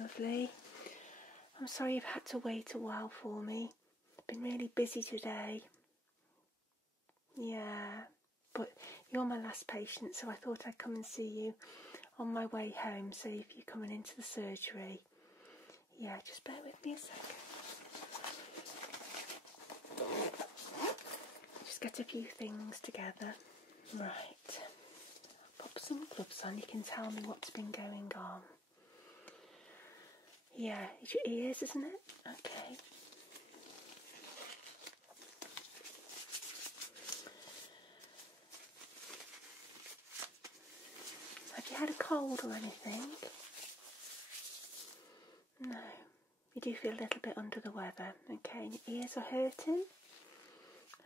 lovely. I'm sorry you've had to wait a while for me. I've been really busy today. Yeah, but you're my last patient, so I thought I'd come and see you on my way home, so if you're coming into the surgery. Yeah, just bear with me a second. Just get a few things together. Right. Pop some gloves on, you can tell me what's been going on. Yeah, it's your ears, isn't it? Okay. Have you had a cold or anything? No. You do feel a little bit under the weather. Okay, and your ears are hurting?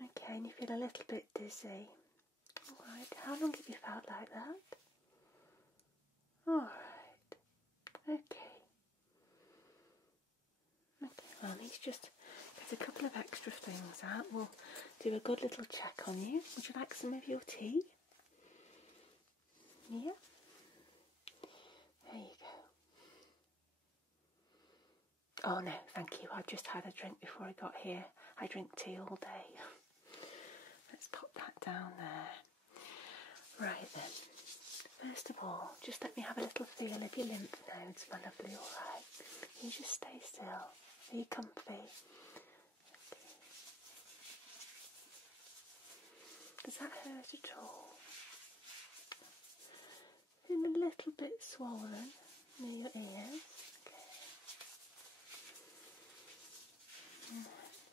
Okay, and you feel a little bit dizzy. Alright, how long have you felt like that? Alright. Okay. Okay, well, let's just get a couple of extra things out. We'll do a good little check on you. Would you like some of your tea? Yeah? There you go. Oh no, thank you. I just had a drink before I got here. I drink tea all day. Let's pop that down there. Right then. First of all, just let me have a little feel of your lymph nodes, my lovely, alright? You just stay still. Are you comfy? Okay. Does that hurt at all? Feel a little bit swollen near your ears. Okay.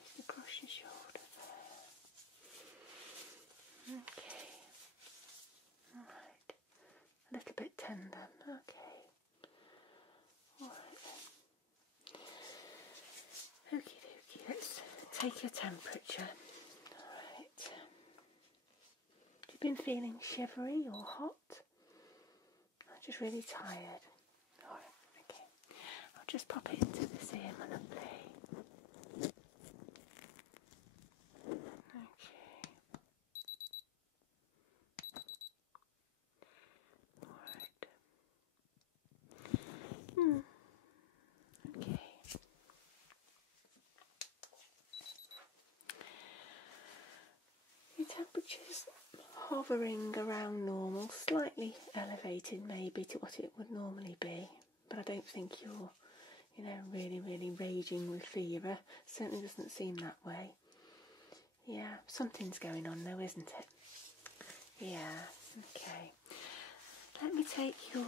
Just across your shoulder there. Okay. Alright. A little bit tender. Okay. Alright then. Okie dokie. Let's take your temperature. Alright. Have you been feeling shivery or hot? Just really tired. Alright, okay. I'll just pop it into this ear, my lovely. Okay. Alright. Okay. Your temperature's hovering around normal, slightly elevated maybe to what it would normally be, but I don't think you're, really raging with fever. Certainly doesn't seem that way. Yeah, something's going on though, isn't it? Yeah, okay. Let me take your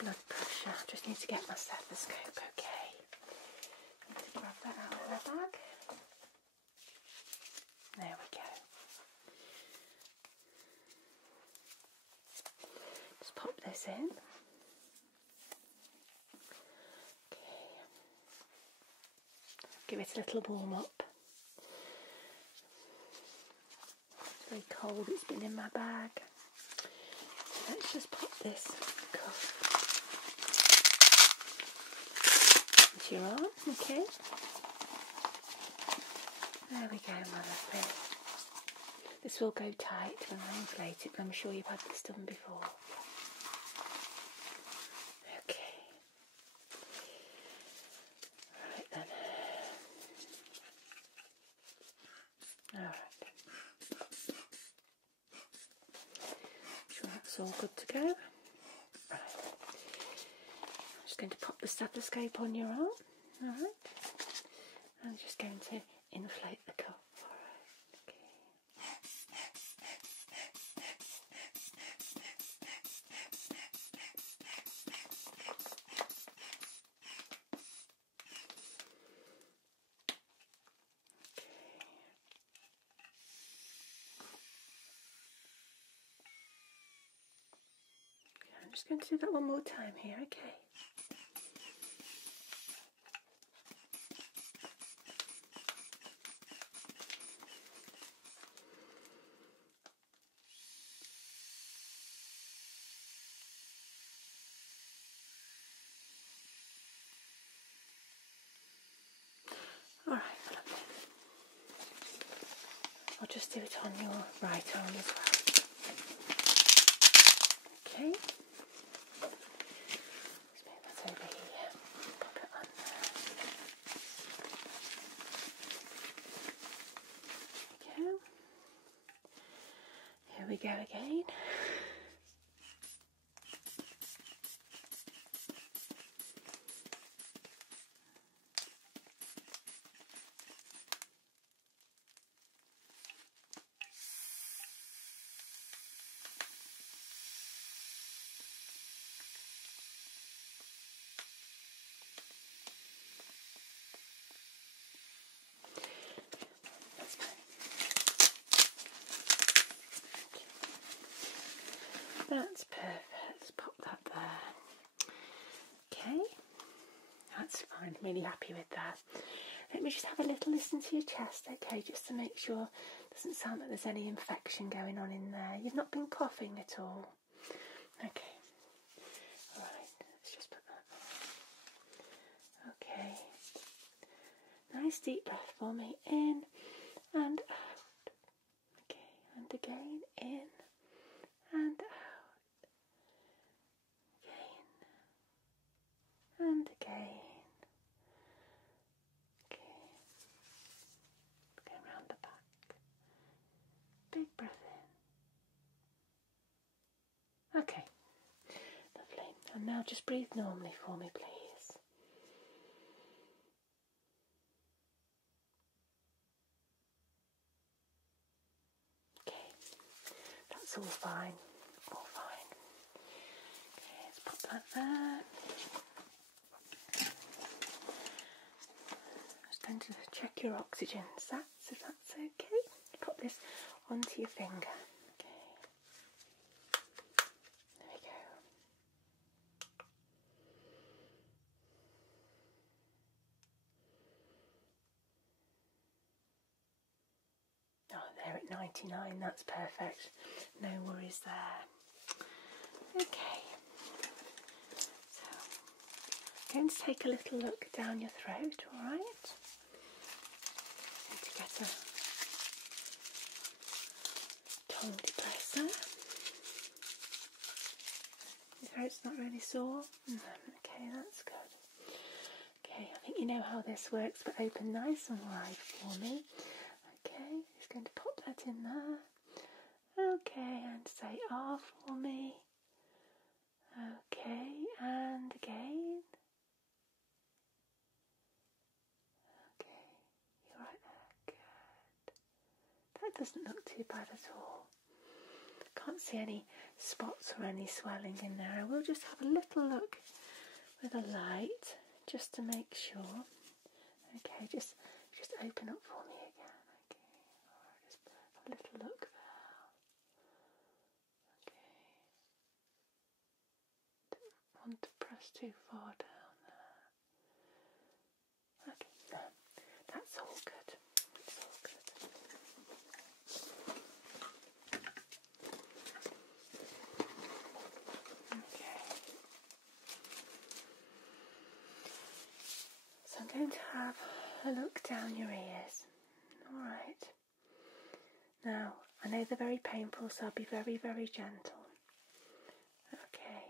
blood pressure. I just need to get my stethoscope, okay? Need to grab that out of my bag. There we go. Just pop this in. Okay. Give it a little warm up. It's very cold, it's been in my bag. Let's just pop this cuff into your arm, okay? There we go, my lovely. This will go tight when I inflate it, but I'm sure you've had this done before. Okay. Right then. Alright. Sure that's all good to go. Right. I'm just going to pop the stethoscope on your arm. Alright. I'm just going to inflate the cuff. Alright. Okay. I'm just going to do that one more time here, okay? Alright, lovely. I'll just do it on your right arm as well. Okay. again. That's perfect. Let's pop that there. Okay, that's fine. I'm really happy with that. Let me just have a little listen to your chest, okay, just to make sure it doesn't sound like there's any infection going on in there. You've not been coughing at all? Okay. Alright, let's just put that on. Okay. Nice deep breath for me. In and out. Okay, and again, in and out. And again. Okay. Going round the back. Big breath in. Okay. Lovely. And now just breathe normally for me, please. Okay. That's all fine. All fine. Okay, let's put that there. Going to check your oxygen sats, if that's okay. Put this onto your finger. Okay. There we go. Oh, they're at 99. That's perfect. No worries there. Okay. So, I'm going to take a little look down your throat, alright? To get a tongue depressor. Your throat's not really sore? No. Okay, that's good. Okay, I think you know how this works, but open nice and wide for me. Okay, just going to pop that in there. Okay, and say R for me. Okay, and again. Okay, you're right there. Good. That doesn't look too bad at all. Can't see any spots or any swelling in there. I will just have a little look with a light just to make sure. Okay, just open up for me again. Okay, alright, just have a little look there. Okay, don't want to press too far down there. Okay, no, that's all good. That's all good. Okay. So I'm going to have a look down your ears. Alright. Now, I know they're very painful, so I'll be very, very gentle. Okay.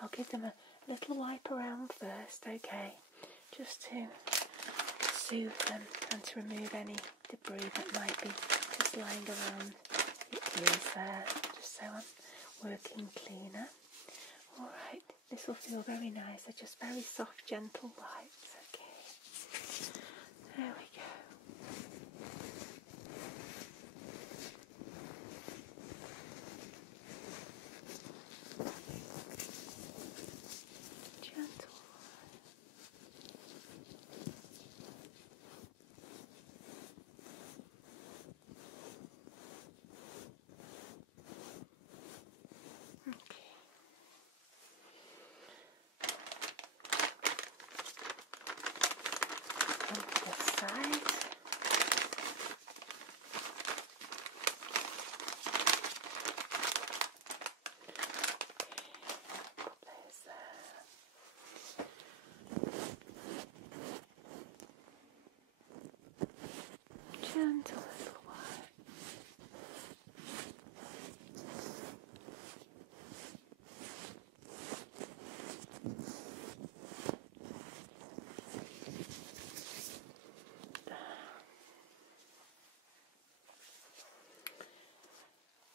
I'll give them a little wipe around first, okay? Just to soothe them and to remove any debris that might be just lying around your ears there, just so I'm working cleaner. Alright, this will feel very nice. They're just very soft, gentle wipes, okay? There we go. Gentle. Okay. On this side. Put those there. Gentle little wipe.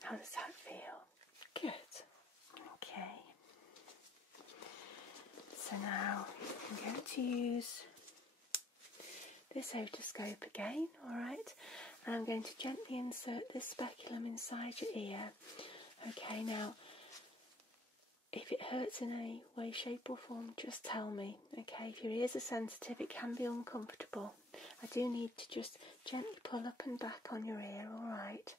How does that feel? Good. Okay. So now I'm going to use this otoscope again, alright? And I'm going to gently insert this speculum inside your ear. Okay, now, if it hurts in any way, shape or form, just tell me, okay? If your ears are sensitive, it can be uncomfortable. I do need to just gently pull up and back on your ear, alright?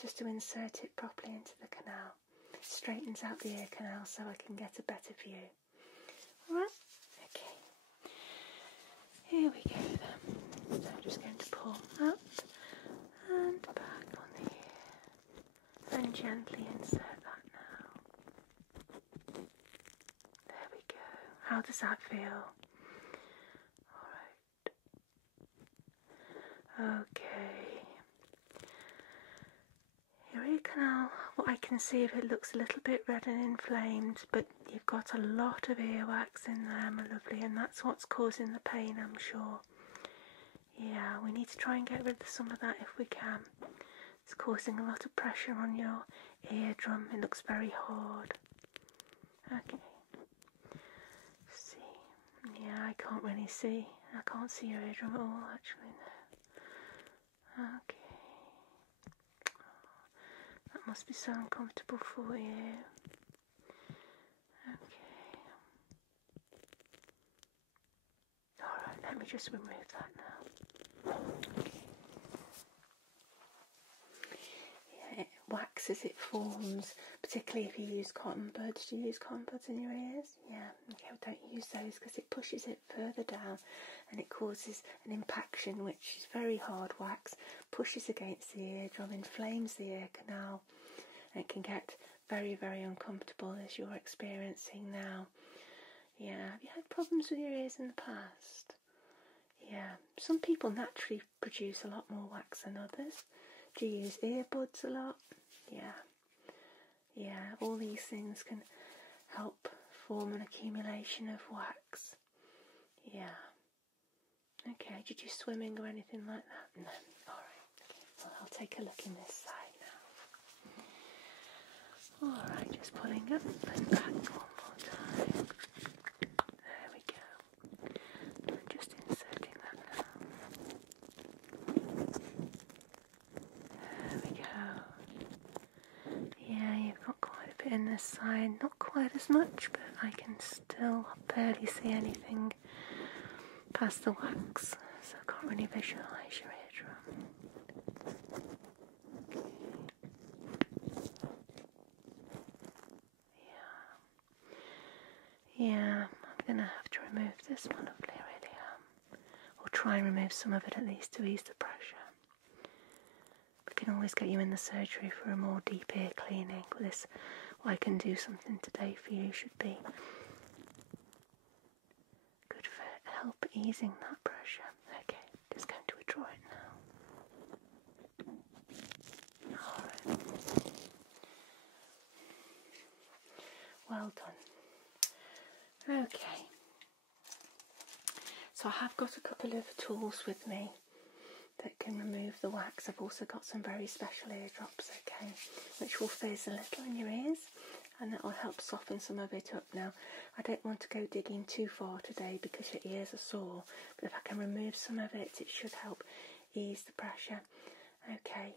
Just to insert it properly into the canal. It straightens out the ear canal so I can get a better view. Alright? Okay. Here we go then. So I'm just going to pull up and back on the ear. And gently insert that now. There we go. How does that feel? Alright. Okay. Your ear canal, what I can see of it looks a little bit red and inflamed, but you've got a lot of earwax in there, my lovely, and that's what's causing the pain, I'm sure. Yeah, we need to try and get rid of some of that if we can. It's causing a lot of pressure on your eardrum. It looks very hard. Okay. See. Yeah, I can't really see. I can't see your eardrum at all, actually, no. Okay. That must be so uncomfortable for you. Okay. Alright, let me just remove that now. Okay. Yeah, it waxes, it forms, particularly if you use cotton buds. Do you use cotton buds in your ears? Yeah, okay, well, don't use those because it pushes it further down and it causes an impaction, which is very hard wax, pushes against the eardrum, inflames the ear canal, and it can get very, very uncomfortable as you're experiencing now. Yeah, have you had problems with your ears in the past? Yeah, some people naturally produce a lot more wax than others. Do you use earbuds a lot? Yeah, all these things can help form an accumulation of wax. Yeah. Okay, did you swimming or anything like that? No. Alright, okay. Well, I'll take a look in this side now. Alright, just pulling up and back one more time. There we go. And just inserting that now. There we go. Yeah, you've got quite a bit in this side. Not quite as much, but I can still barely see anything past the wax, so I can't really visualise your eardrum. Yeah, I'm going to have to remove this one, lovely, I really am. Or try and remove some of it at least to ease the pressure. We can always get you in the surgery for a more deep ear cleaning. With this, what I can do something today for you should be good for help easing that pressure. Okay, just going to withdraw it now. Alright. Well done. Okay. So I have got a couple of tools with me that can remove the wax. I've also got some very special ear drops, okay, which will fizz a little in your ears, and that will help soften some of it up. Now, I don't want to go digging too far today because your ears are sore, but if I can remove some of it, it should help ease the pressure. Okay,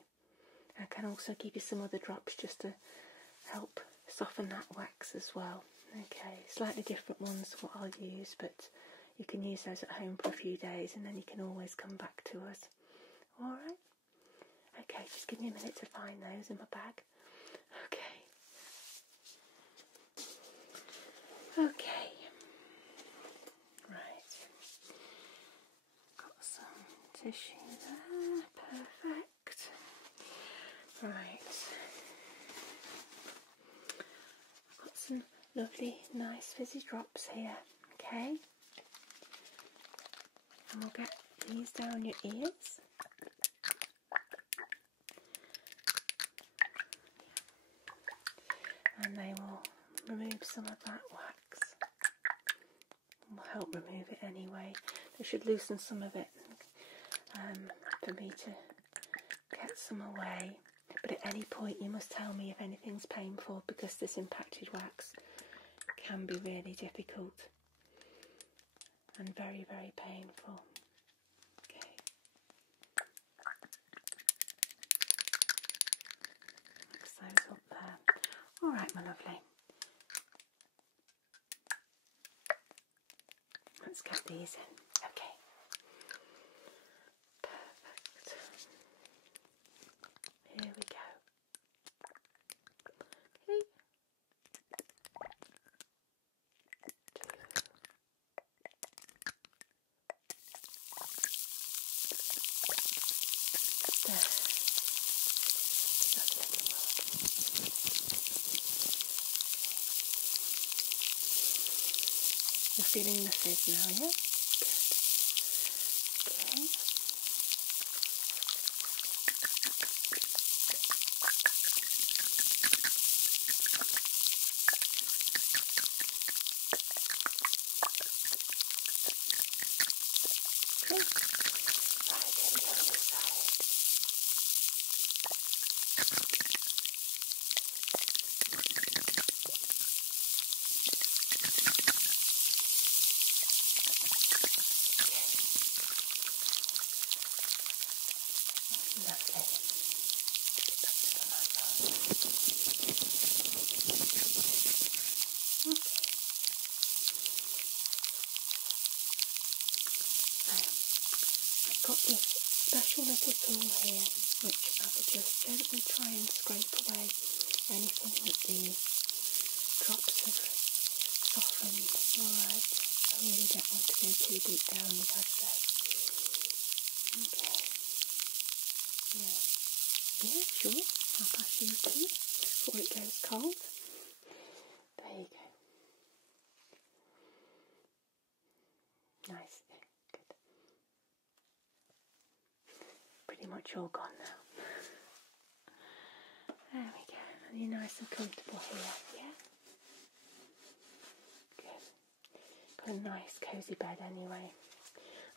I can also give you some other drops just to help soften that wax as well. Okay, slightly different ones to what I'll use, but you can use those at home for a few days and then you can always come back to us. Alright? Okay, just give me a minute to find those in my bag. Okay. Right. Got some tissue there. Perfect. Right. I've got some lovely, nice fizzy drops here. Okay. And we'll get these down your ears. And they will remove some of that wax. Will help remove it anyway. They should loosen some of it for me to get some away. But at any point you must tell me if anything's painful, because this impacted wax can be really difficult and very, very painful. Okay. Mix those up there. All right, my lovely. Let's get these in. Okay. Perfect. Here we go. Okay. You're feeling the fizz now, yeah? Good. Okay. Okay. Right, here we go on this side. Lovely. Get that bit on that side. Okay. So, I've got this special little tool here which I will just gently try and scrape away anything that these drops have softened. Alright, I really don't want to go too deep down, as I've said. Okay. Yeah. Yeah, sure. I'll pass you a tea before it goes cold. There you go. Nice. Good. Pretty much all gone now. There we go. And you're nice and comfortable here, yeah? Good. Got a nice cosy bed anyway.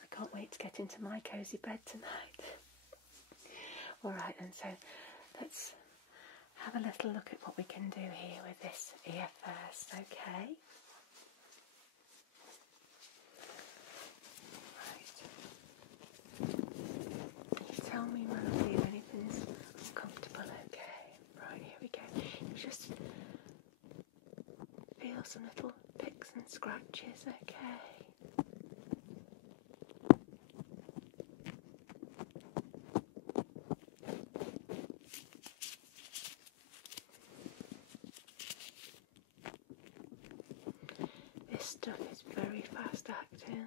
I can't wait to get into my cosy bed tonight. Alright then, so let's have a little look at what we can do here with this ear first, okay? Right. You tell me, my lovely, if anything's uncomfortable, okay? Right, here we go. You just feel some little picks and scratches, okay? This stuff is very fast acting.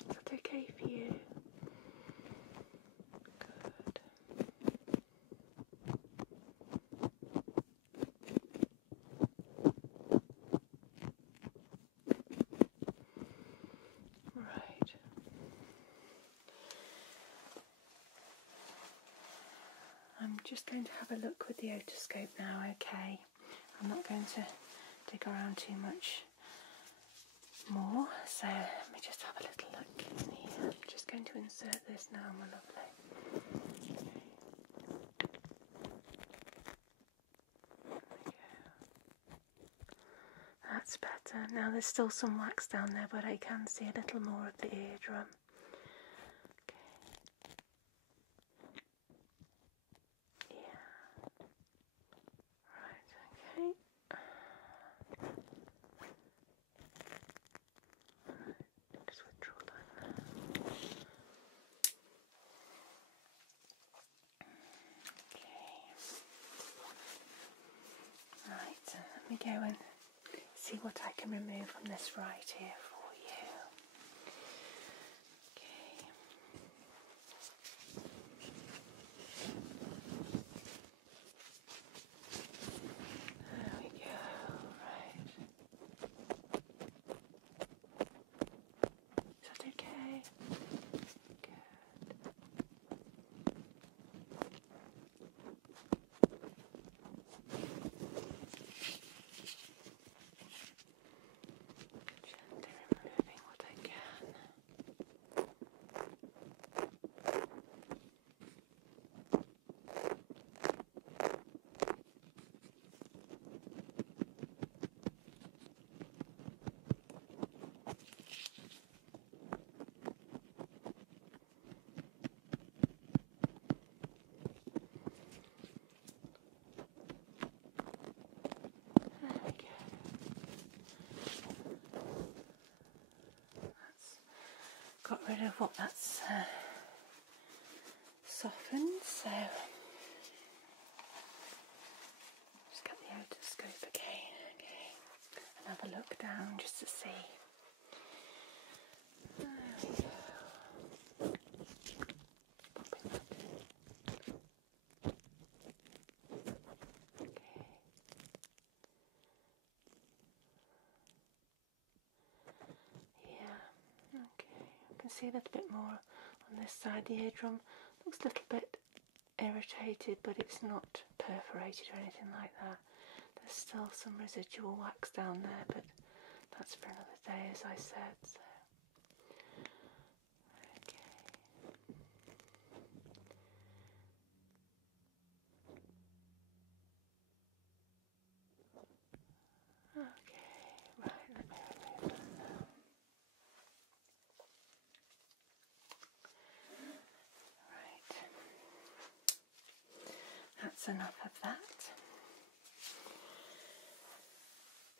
Is that okay for you? Good. Right. I'm just going to have a look with the otoscope now, okay? I'm not going to dig around too much more, so let me just have a little look in here. I'm just going to insert this now, my lovely. There we go. That's better. Now there's still some wax down there, but I can see a little more of the eardrum. Let me go and see what I can remove from this right here for you. Okay. There we go. Right. bit of what that's softened, so just get the otoscope again, okay, and have a look down just to see. There we go. Popping that in. Okay. Yeah, okay, I can see a little bit more on this side. The eardrum looks a little bit irritated, but it's not perforated or anything like that. There's still some residual wax down there, but that's for another day, as I said. So. Okay, right, let me remove that now. Right, that's enough of that.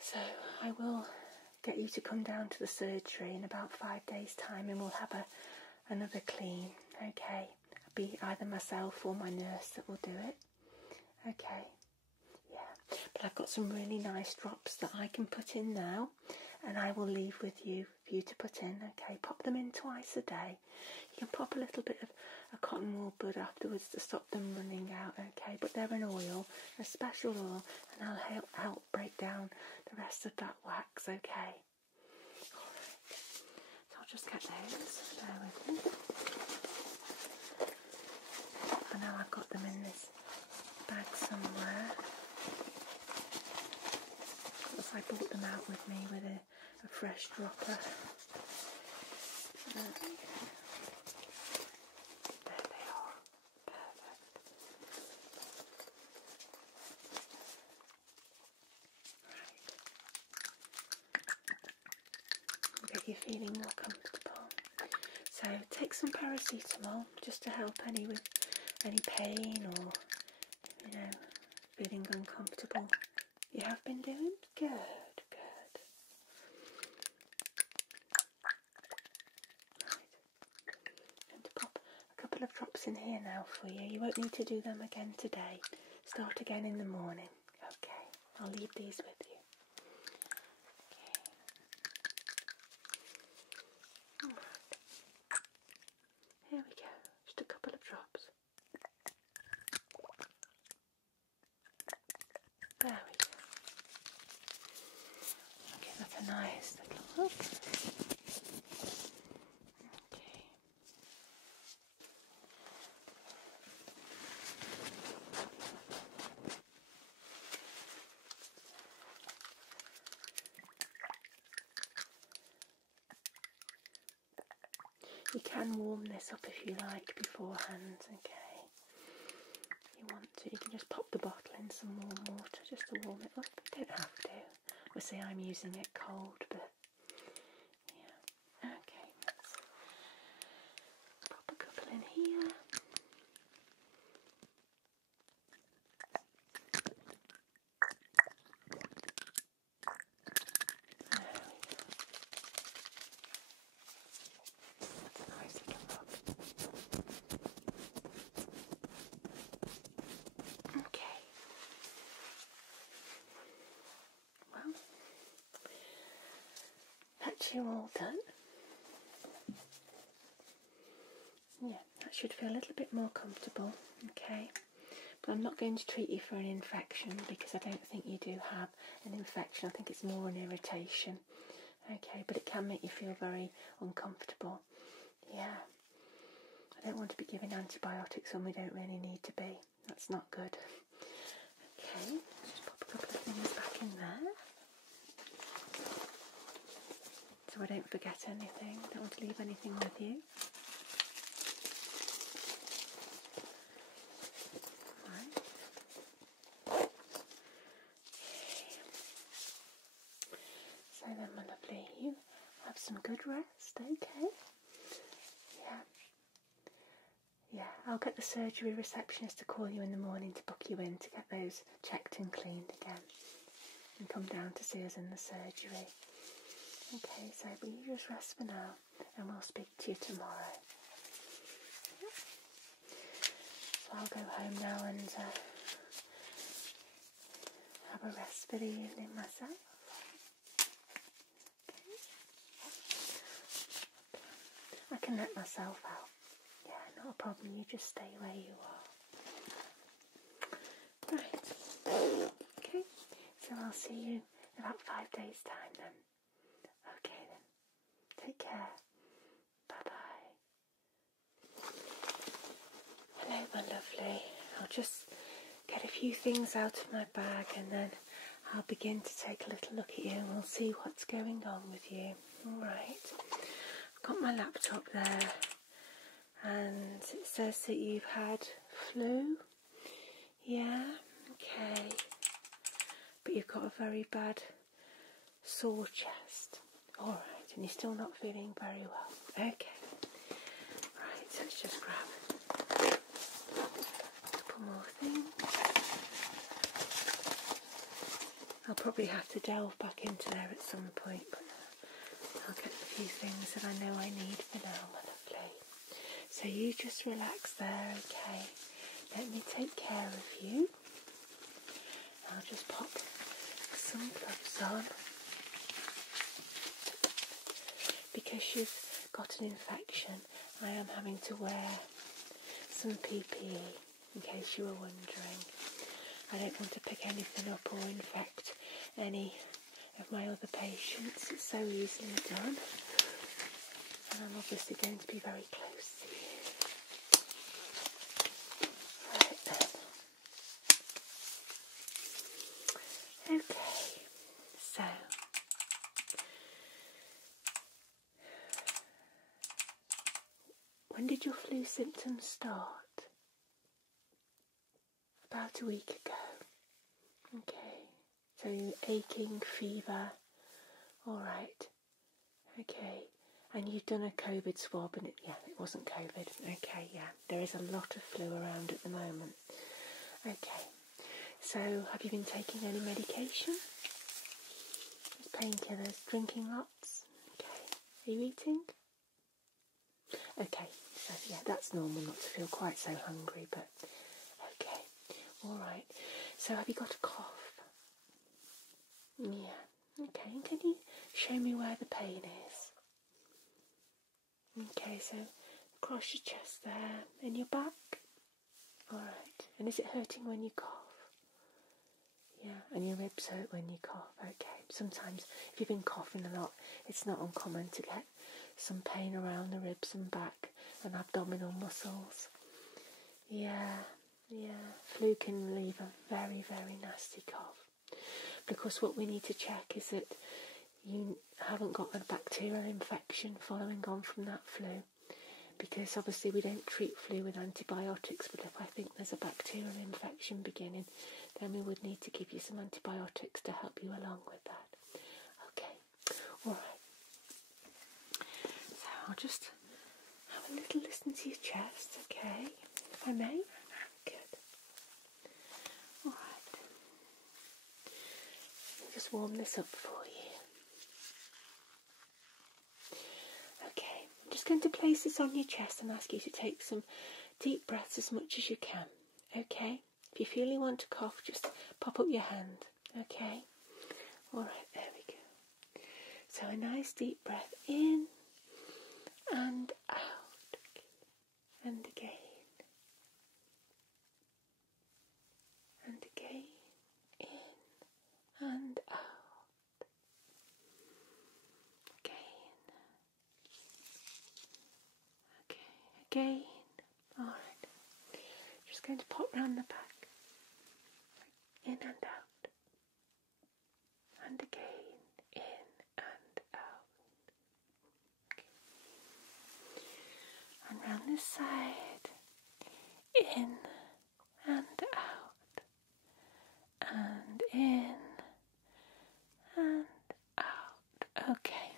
So I will get you to come down to the surgery in about 5 days' time, and we'll have another clean, okay? It'll be either myself or my nurse that will do it, okay? Yeah, but I've got some really nice drops that I can put in now, and I will leave with you for you to put in, okay? Pop them in twice a day. You can pop a little bit of a cotton wool bud afterwards to stop them running out, okay? But they're an oil, a special oil, and I'll help break down the rest of that wax, okay? Alright, so I'll just get those, bear with me. I know I've got them in this bag somewhere. Because I brought them out with me with a fresh dropper. There they are. Perfect. Right. Get you feeling more comfortable. So take some paracetamol just to help with any pain or, you know, feeling uncomfortable. You have been doing? Good, good. Right. I'm going to pop a couple of drops in here now for you. You won't need to do them again today. Start again in the morning. Okay, I'll leave these with you. Okay. Alright. Here we go. Just a couple of drops. There we go. Okay, that's a nice little look. Okay. You can warm this up if you like beforehand, okay? If you want to, you can just pop the bottle in some warm water just to warm it up. You don't have to. Obviously I'm using it cold, but yeah. Okay, let's pop a couple in here. That's a nice little rub. Okay. Well, that's you all done. Yeah, that should feel a little bit more comfortable, okay? But I'm not going to treat you for an infection because I don't think you do have an infection. I think it's more an irritation, okay? But it can make you feel very uncomfortable. Yeah, I don't want to be giving antibiotics when we don't really need to be. That's not good. Okay, let's just pop a couple of things back in there so I don't forget anything. Don't want to leave anything with you. Right. Okay. So then, my lovely, you have some good rest, okay? Yeah, I'll get the surgery receptionist to call you in the morning to book you in to get those checked and cleaned again and come down to see us in the surgery. Okay, so will you just rest for now, and we'll speak to you tomorrow. So I'll go home now and have a rest for the evening myself. Okay. I can let myself out. Yeah, not a problem. You just stay where you are. Right. Okay. So I'll see you in about 5 days' time then. Okay then. Take care. Bye-bye. Hello, my lovely. I'll just get a few things out of my bag and then I'll begin to take a little look at you and we'll see what's going on with you. Alright. I've got my laptop there and it says that you've had flu. Yeah, okay. But you've got a very bad sore chest. Alright, and you're still not feeling very well. Okay. Right, so let's just grab a couple more things. I'll probably have to delve back into there at some point, but I'll get a few things that I know I need for now, my lovely. So you just relax there, okay? Let me take care of you. I'll just pop some gloves on. Because you've got an infection, I am having to wear some PPE, in case you were wondering. I don't want to pick anything up or infect any of my other patients. It's so easily done. And I'm obviously going to be very close to you. Right then. Okay, so when did your flu symptoms start? About a week ago. Okay, so aching, fever, alright, okay, and you've done a COVID swab and it wasn't COVID, okay, yeah, there is a lot of flu around at the moment, okay, so have you been taking any medication? Painkillers, drinking lots, okay, are you eating? Okay, so yeah, that's normal not to feel quite so hungry, but okay, alright. So have you got a cough? Yeah, okay, and can you show me where the pain is? Okay, so across your chest there, in your back? Alright, and is it hurting when you cough? Yeah, and your ribs hurt when you cough, okay. Sometimes if you've been coughing a lot, it's not uncommon to get some pain around the ribs and back and abdominal muscles. Yeah, flu can leave a very, very nasty cough. Because what we need to check is that you haven't got a bacterial infection following on from that flu. Because obviously we don't treat flu with antibiotics, but if I think there's a bacterial infection beginning, then we would need to give you some antibiotics to help you along with that. Okay, alright. So I'll just have a little listen to your chest, okay, if I may. Good. Alright. Just warm this up for you. Okay, I'm just going to place this on your chest and ask you to take some deep breaths as much as you can. Okay? If you feel you want to cough, just pop up your hand. Okay? Alright, there we go. So a nice deep breath in and out. And again. And again. In and out. Again. Okay, again. Alright. Just going to pop round the back. In and out. And again. In and out. Okay. And round this side. In and out. And in and out. Okay.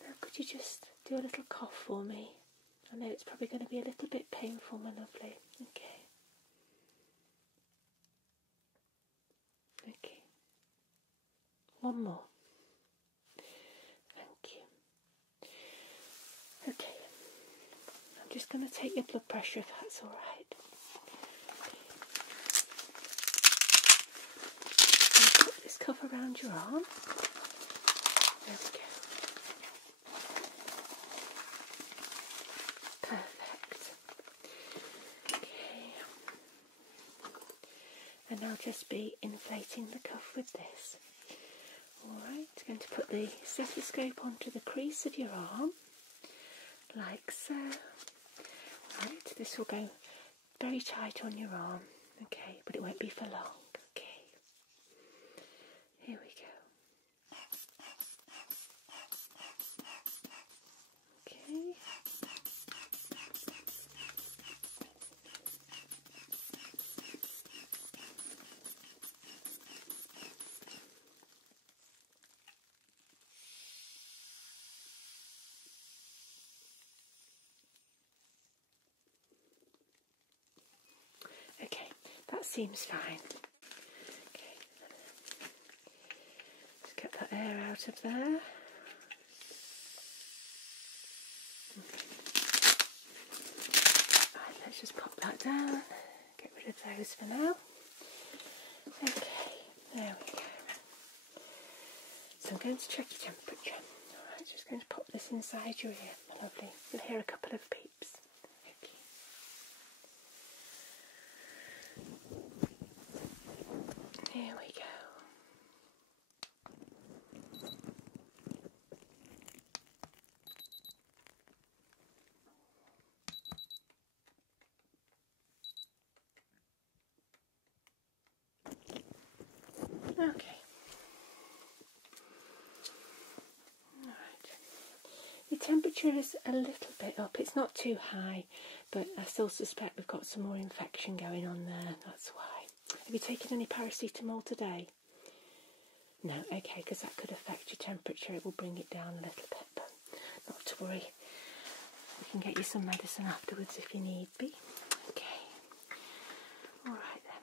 Now could you just do a little cough for me? I know it's probably going to be a little bit painful, my lovely. Okay. Okay. One more. just going to take your blood pressure if that's all right. And put this cuff around your arm. There we go. Perfect. Okay. And I'll just be inflating the cuff with this. Alright, going to put the stethoscope onto the crease of your arm, like so. Right, this will go very tight on your arm, okay, but it won't be for long, okay. Here we go. Okay. Okay, that seems fine. Okay. Just get that air out of there. Right, let's just pop that down. Get rid of those for now. Okay, there we go. So I'm going to check your temperature. Alright, just going to pop this inside your ear. Lovely. You'll hear a couple of peeps. Here we go. Okay. Alright. The temperature is a little bit up. It's not too high, but I still suspect we've got some more infection going on there. That's why. Have you taken any paracetamol today? No, okay, because that could affect your temperature. It will bring it down a little bit, but not to worry. We can get you some medicine afterwards if you need be. Okay. Alright then.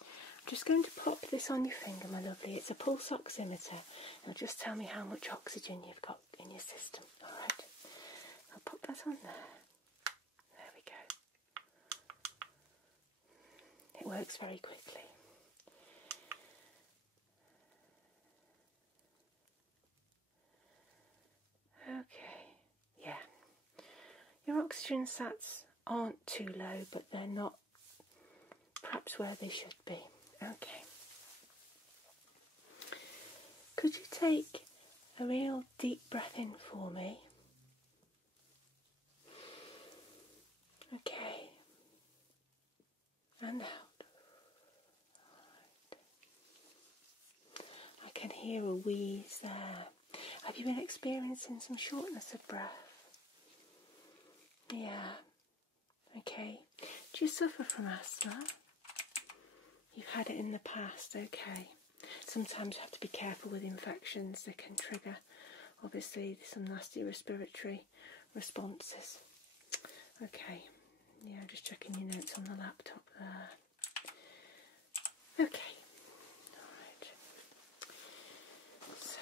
I'm just going to pop this on your finger, my lovely. It's a pulse oximeter. It'll just tell me how much oxygen you've got in your system. Alright. I'll pop that on there. There we go. It works very quickly. Okay, yeah. Your oxygen sats aren't too low, but they're not perhaps where they should be. Okay. Could you take a real deep breath in for me? Okay. And out. Right. I can hear a wheeze there. Have you been experiencing some shortness of breath? Yeah. Okay. Do you suffer from asthma? You've had it in the past, okay. Sometimes you have to be careful with infections. They can trigger, obviously, some nasty respiratory responses. Okay. Yeah, just checking your notes on the laptop there. Okay. Alright. So,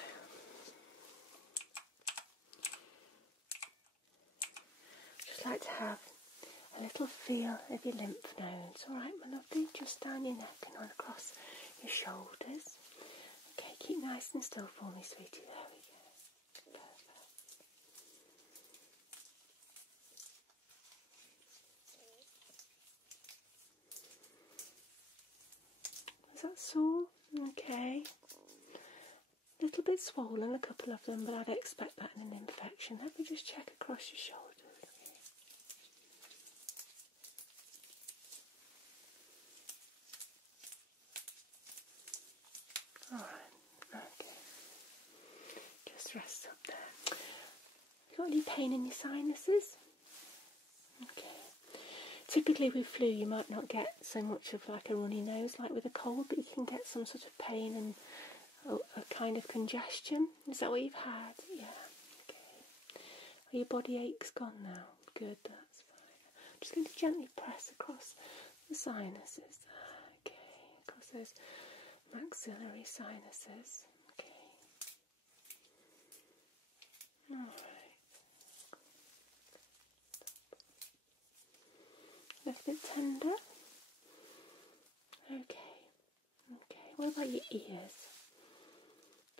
just like to have a little feel of your lymph nodes. Alright, my lovely, just down your neck and on across your shoulders. Okay, keep nice and still for me, sweetie. There we go. Perfect. Is that sore? Okay. A little bit swollen, a couple of them, but I'd expect that in an infection. Let me just check across your shoulders. Alright, okay. Just rest up there. You got any pain in your sinuses? Okay. Typically with flu you might not get so much of like a runny nose like with a cold, but you can get some sort of pain and a kind of congestion. Is that what you've had? Yeah. Okay. Are your body aches gone now? Good, that's fine. I'm just going to gently press across the sinuses. Okay, across those maxillary sinuses. Okay. Alright. A little bit tender? Okay. Okay. What about your ears?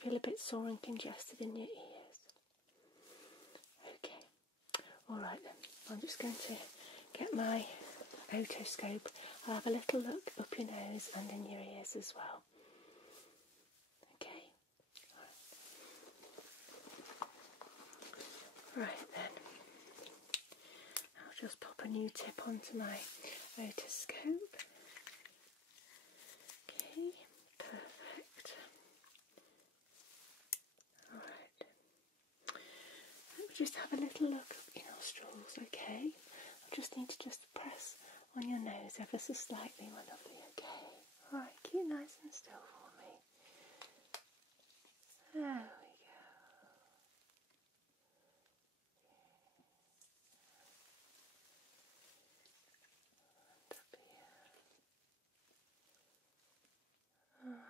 Feel a bit sore and congested in your ears? Okay. Alright then. I'm just going to get my otoscope. I'll have a little look up your nose and in your ears as well. Okay. Right then. I'll just pop a new tip onto my otoscope. Okay, perfect. Alright. Let me just have a little look at your nostrils, okay? I just need to press on your nose ever so slightly, my lovely, okay? Alright, keep nice and still for me. There we go.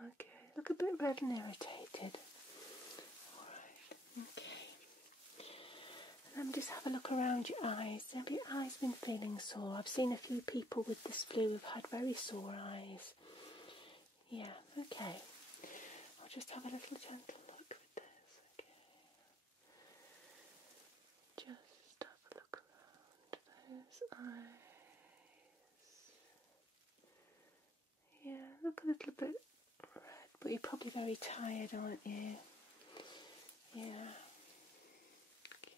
Okay, look a bit red and irritated. Alright, okay. And then just have a look around your eyes. Have your eyes been feeling sore? I've seen a few people with this flu who've had very sore eyes. Yeah, okay. I'll just have a little gentle look with this, okay. Just have a look around those eyes. Yeah, look a little bit red, but you're probably very tired, aren't you? Yeah. Okay.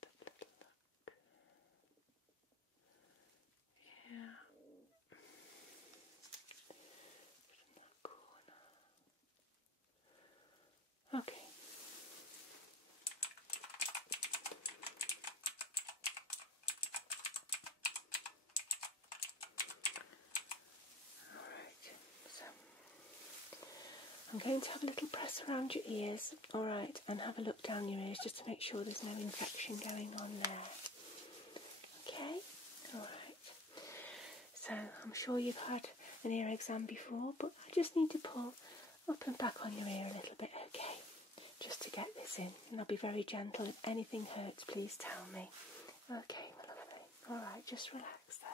Just have a little look. Yeah. In that corner. Okay. I'm going to have a little press around your ears, alright, and have a look down your ears just to make sure there's no infection going on there. Okay? Alright. So, I'm sure you've had an ear exam before, but I just need to pull up and back on your ear a little bit, okay? Just to get this in, and I'll be very gentle. If anything hurts, please tell me. Okay, my lovely. Alright, just relax there.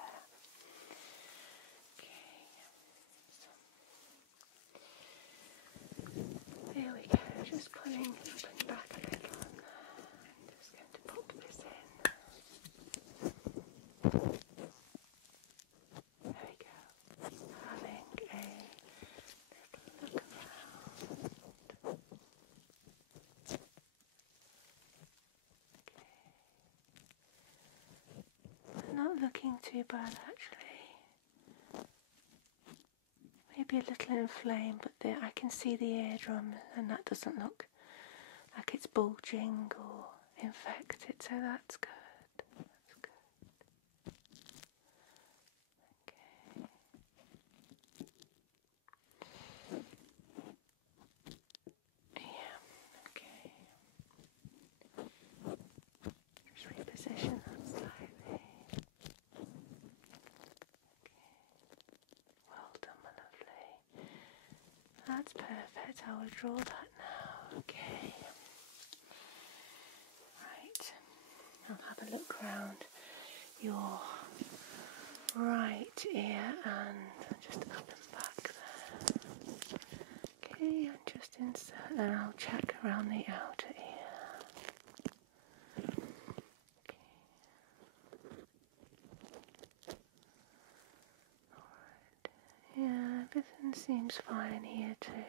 There we go, just pulling up and back a little on there. I'm just going to pop this in. There we go. Having a little look around. Okay. Not looking too bad actually. Maybe a little inflamed, but there I can see the eardrum and that doesn't look like it's bulging or infected, so that's good. That's good. Okay. Yeah, okay. Just reposition that slightly. Okay. Well done, my lovely. That's perfect. I will draw that now. Okay. Right. I'll have a look round your right ear and just up and back there. Okay, and just insert, and I'll check around the outer ear. Okay. Alright. Yeah, everything seems fine here too.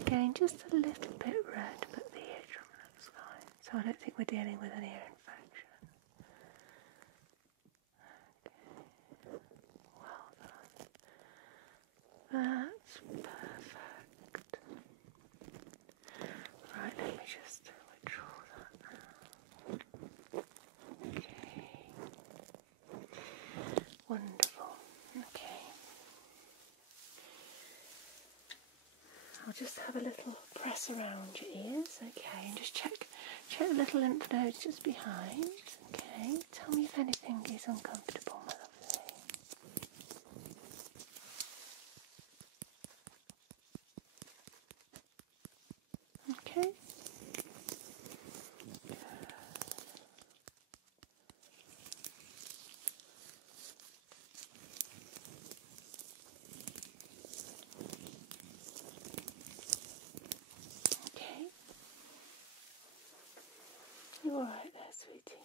Again, just a little bit red, but the eardrum looks fine. So I don't think we're dealing with an ear infection. Okay. Well done. That's perfect. Right, let me just withdraw that now. Okay. Wonderful. Okay. I'll just have a little press around your ears, okay, and just check the little lymph nodes just behind, okay. Tell me if anything is uncomfortable, my lovely. Okay. You alright there, sweetie?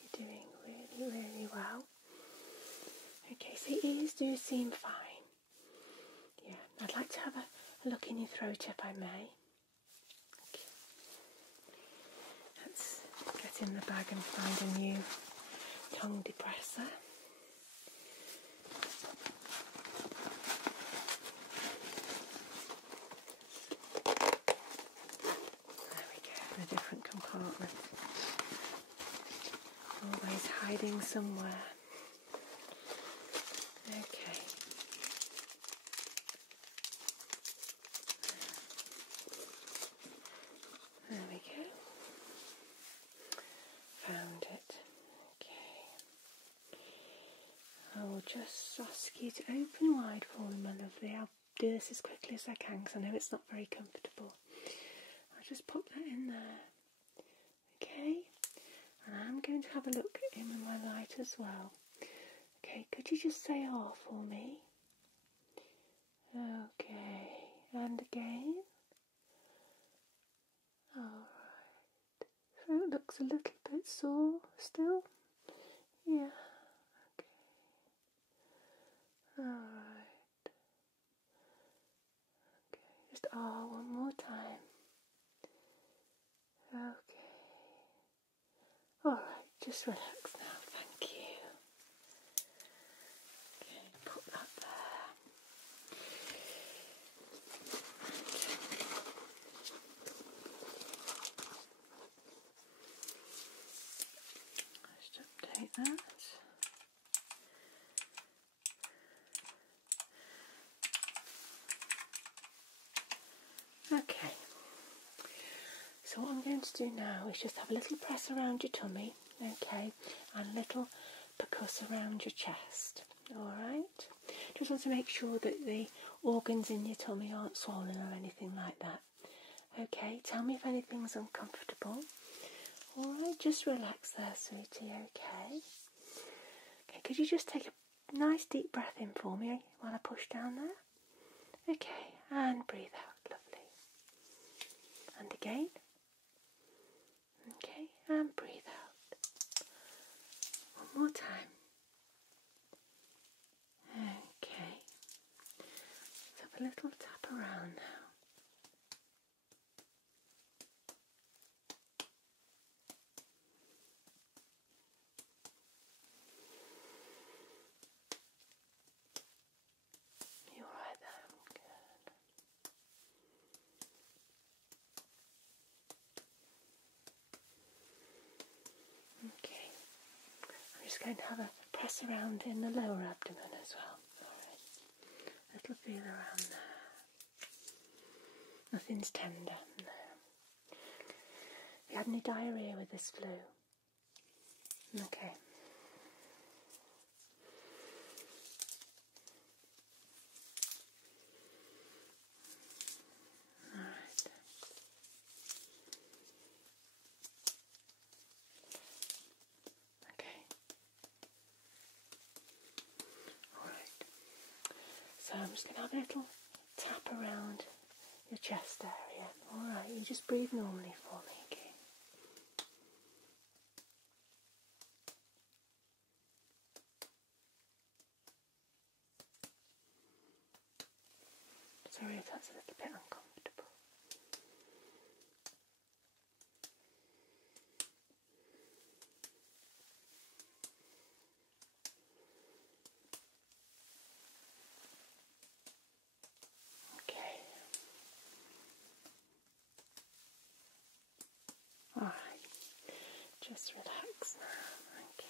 You're doing really, really well. Okay, so your ears do seem fine. Yeah, I'd like to have a look in your throat if I may. Okay. Let's get in the bag and find a new tongue depressor. There we go, in a different compartment. Always hiding somewhere. Okay. There we go. Found it. Okay. I will just ask you to open wide for me, my lovely. I'll do this as quickly as I can because I know it's not very comfortable. I'll just pop that in there. Okay. And I'm going to have a look in with my light as well. Okay, could you just say "ah" for me? Okay, and again. Alright. Throat looks a little bit sore still. Yeah. Okay. Alright. Okay, just "ah" one more time. Okay. Alright, just relax now, thank you. Okay, put that there. Just update that. Okay. So what I'm going to do now is just have a little press around your tummy, okay, and a little percuss around your chest, alright? Just want to make sure that the organs in your tummy aren't swollen or anything like that. Okay, tell me if anything's uncomfortable. Alright, just relax there, sweetie, okay? Okay, could you just take a nice deep breath in for me while I push down there? Okay, and breathe out, lovely. And again. Okay, and breathe out. One more time. Okay. Let's have a little tap around now. You're right there. Good. Okay. I'm just going to have a press around in the lower abdomen as well. Alright. A little feel around there. Nothing's tender, no. Have you had any diarrhea with this flu? Okay. Alright. Okay. Alright. So I'm just going to have a little tap around your chest area. Alright, you just breathe normally for me, okay? Sorry if that's a little bit uncomfortable. Okay. Alright. Just relax now. Okay.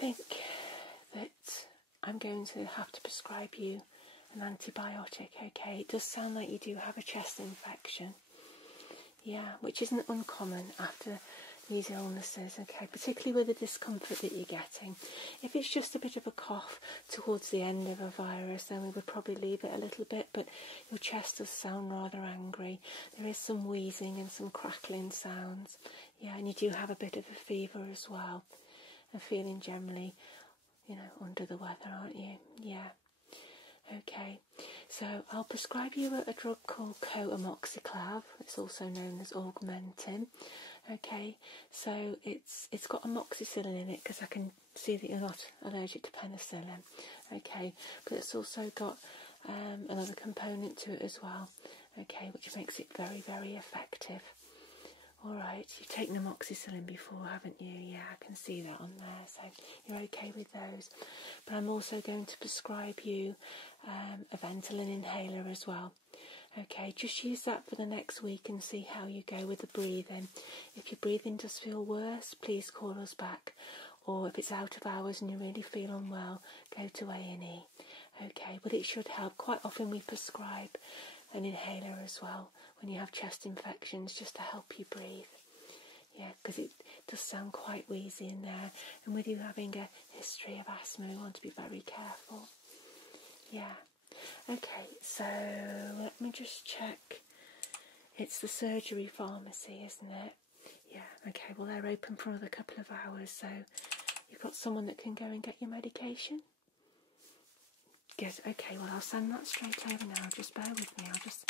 think that I'm going to have to prescribe you an antibiotic, okay? It does sound like you do have a chest infection. Yeah, which isn't uncommon after these illnesses, okay, particularly with the discomfort that you're getting. If it's just a bit of a cough towards the end of a virus, then we would probably leave it a little bit, but your chest does sound rather angry. There is some wheezing and some crackling sounds. Yeah, and you do have a bit of a fever as well. And feeling generally, under the weather, aren't you? Yeah. Okay, so I'll prescribe you a drug called co-amoxiclav. It's also known as augmentin. Okay, so it's got amoxicillin in it because I can see that you're not allergic to penicillin. Okay, but it's also got another component to it as well. Okay, which makes it very, very effective. All right, you've taken amoxicillin before, haven't you? Yeah, I can see that on there, so you're okay with those. But I'm also going to prescribe you a Ventolin inhaler as well. Okay, just use that for the next week and see how you go with the breathing. If your breathing does feel worse, please call us back. Or if it's out of hours and you really feel unwell, go to A&E. Okay, but it should help. Quite often we prescribe an inhaler as well when you have chest infections, just to help you breathe. Yeah, because it does sound quite wheezy in there, and with you having a history of asthma, we want to be very careful. Yeah. Okay, so let me just check. It's the surgery pharmacy, isn't it? Yeah, okay, well they're open for another couple of hours, so you've got someone that can go and get your medication? Good, okay, well I'll send that straight over now. Just bear with me, I'll just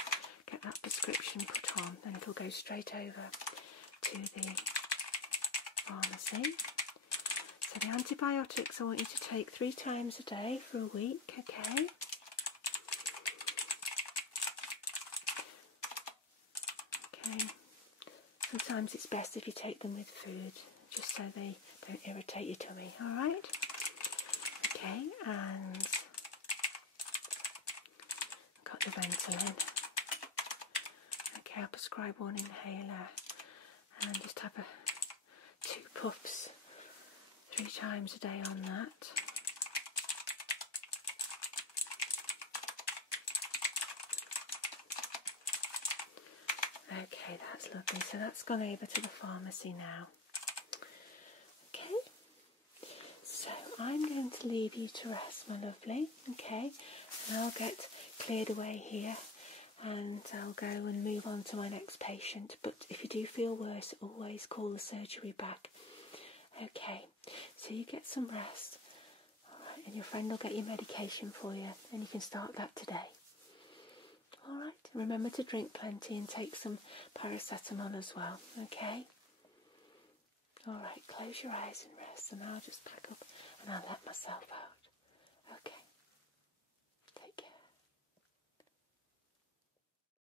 get that prescription put on, then it'll go straight over to the pharmacy. So the antibiotics I want you to take 3 times a day for a week, okay? Okay. Sometimes it's best if you take them with food, just so they don't irritate your tummy, alright? Okay, and got the Ventolin. Okay, I'll prescribe 1 inhaler and just have 2 puffs 3 times a day on that. Okay, that's lovely. So that's gone over to the pharmacy now. Okay, so I'm going to leave you to rest, my lovely. Okay, and I'll get cleared away here and I'll go and move on to my next patient. But if you do feel worse, always call the surgery back. Okay, so you get some rest. Alright, and your friend will get your medication for you and you can start that today. Alright, remember to drink plenty and take some paracetamol as well, okay? Alright, close your eyes and rest, and I'll just pack up and I'll let myself out. Okay.